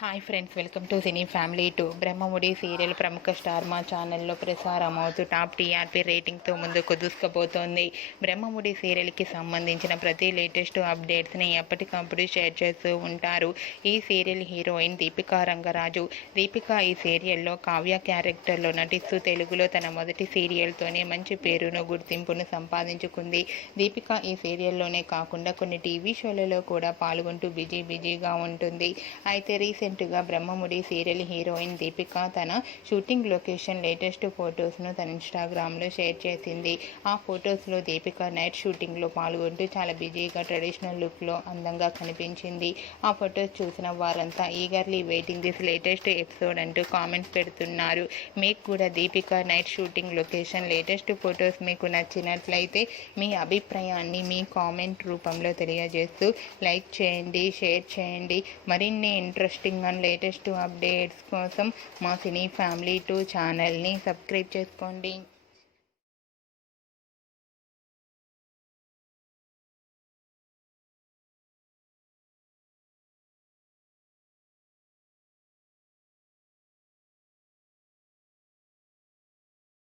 Hi friends, welcome to cine family 2. Brahmamudi serial ప్రముఖ star మా ఛానల్లో ప్రసారం అవుతూ టాప్ టీఆర్పీ రేటింగ్తో ముందుకు దూసుకుపోతోంది. బ్రహ్మముడి సీరియల్కి సంబంధించిన ప్రతి లేటెస్ట్ అప్డేట్స్ని ఎప్పటికప్పుడు షేర్ చేస్తూ ఉంటారు ఈ సీరియల్ హీరోయిన్ దీపికా రంగరాజు. దీపిక ఈ సీరియల్లో కావ్య క్యారెక్టర్లో నటిస్తూ తెలుగులో తన మొదటి సీరియల్తోనే మంచి పేరును గుర్తింపును సంపాదించుకుంది. దీపిక ఈ సీరియల్లోనే కాకుండా కొన్ని టీవీ షోలలో కూడా పాల్గొంటూ బిజీగా ఉంటుంది. అయితే రీసెంట్గా బ్రహ్మముడి సీరియల్ హీరోయిన్ దీపిక తన షూటింగ్ లొకేషన్ లేటెస్ట్ ఫొటోస్ను తన ఇన్స్టాగ్రామ్లో షేర్ చేసింది. ఆ ఫొటోస్లో దీపిక నైట్ షూటింగ్లో పాల్గొంటూ చాలా బిజీగా ట్రెడిషనల్ లుక్లో అందంగా కనిపించింది. ఆ ఫొటోస్ చూసిన వారంతా eagerly waiting this latest episode అంటూ కామెంట్స్ పెడుతున్నారు. మీకు కూడా Deepika night shooting location latest photos మీకు నచ్చినట్లయితే మీ అభిప్రాయాన్ని మీ కామెంట్ రూపంలో తెలియజేస్తూ లైక్ చేయండి, షేర్ చేయండి. మరిన్ని ఇంట్రెస్టింగ్ అండ్ లేటెస్ట్ అప్డేట్స్ కోసం మా సినీ ఫ్యామిలీ 2 ఛానల్ని సబ్స్క్రైబ్ చేసుకోండి.